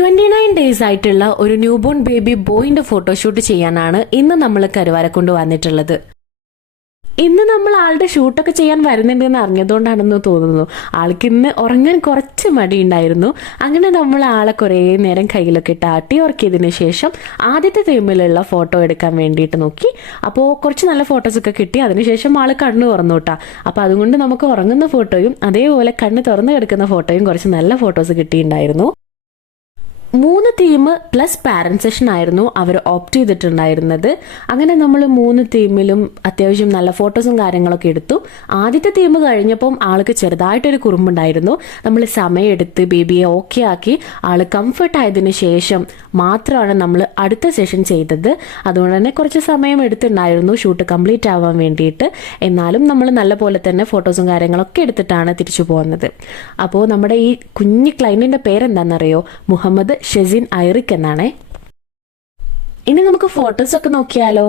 29 days ആയിട്ടുള്ള ഒരു newborn baby ബോയിന്റെ photoshoot ചെയ്യാനാണ് ഇന്ന് നമ്മൾ കരുവാരക്കൊണ്ട് വന്നിട്ടുള്ളത്. ഇന്ന് നമ്മൾ ആളുടെ ഷൂട്ടൊക്കെ ചെയ്യാൻ വരുന്നുണ്ടെന്ന് അറിഞ്ഞതുകൊണ്ടാണെന്ന് തോന്നുന്നു. ആൾക്ക് ഇന്ന് ഉറങ്ങാൻ കുറച്ച് മടിയുണ്ടായിരുന്നു. അങ്ങനെ നമ്മൾ ആളെ കുറേ നേരം കയ്യിലൊക്കെ ഇട്ട് ആട്ടി ഉറക്കിയതിന് ശേഷം ആദ്യത്തെ തീമിലുള്ള ഫോട്ടോ എടുക്കാൻ വേണ്ടിയിട്ട് നോക്കി. അപ്പോൾ കുറച്ച് നല്ല ഫോട്ടോസൊക്കെ കിട്ടി. അതിനുശേഷം ആൾ കണ്ണ് തുറന്നു കേട്ടാ. അപ്പോൾ അതുകൊണ്ട് നമുക്ക് ഉറങ്ങുന്ന ഫോട്ടോയും അതേപോലെ കണ്ണ് തുറന്നു കിടക്കുന്ന ഫോട്ടോയും കുറച്ച് നല്ല ഫോട്ടോസ് കിട്ടിയിട്ടുണ്ടായിരുന്നു. 3 തീം പ്ലസ് പാരന്റ് സെഷൻ ആയിരുന്നു അവർ ഓപ്റ്റ് ചെയ്തിട്ടുണ്ടായിരുന്നത്. അങ്ങനെ നമ്മൾ 3 തീമിലും അത്യാവശ്യം നല്ല ഫോട്ടോസും കാര്യങ്ങളൊക്കെ എടുത്തു. ആദ്യത്തെ തീം കഴിഞ്ഞപ്പം ആൾക്ക് ചെറുതായിട്ടൊരു കുറുമ്പുണ്ടായിരുന്നു. നമ്മൾ സമയമെടുത്ത് ബേബിയെ ഓക്കെ ആക്കി ആൾ കംഫർട്ട് ആയതിനു ശേഷം മാത്രമാണ് നമ്മൾ അടുത്ത സെഷൻ ചെയ്തത്. അതുകൊണ്ട് തന്നെ കുറച്ച് സമയം എടുത്തിട്ടുണ്ടായിരുന്നു ഷൂട്ട് കംപ്ലീറ്റ് ആവാൻ വേണ്ടിയിട്ട്. എന്നാലും നമ്മൾ നല്ല പോലെ തന്നെ ഫോട്ടോസും കാര്യങ്ങളൊക്കെ എടുത്തിട്ടാണ് തിരിച്ചു പോകുന്നത്. അപ്പോൾ നമ്മുടെ ഈ കുഞ്ഞു ക്ലൈൻറ്റിൻ്റെ പേരെന്താണെന്നറിയോ? മുഹമ്മദ് ഷെസിൻ ഐറിക് എന്നാണേ. ഇനി നമുക്ക് ഫോട്ടോസ് ഒക്കെ നോക്കിയാലോ.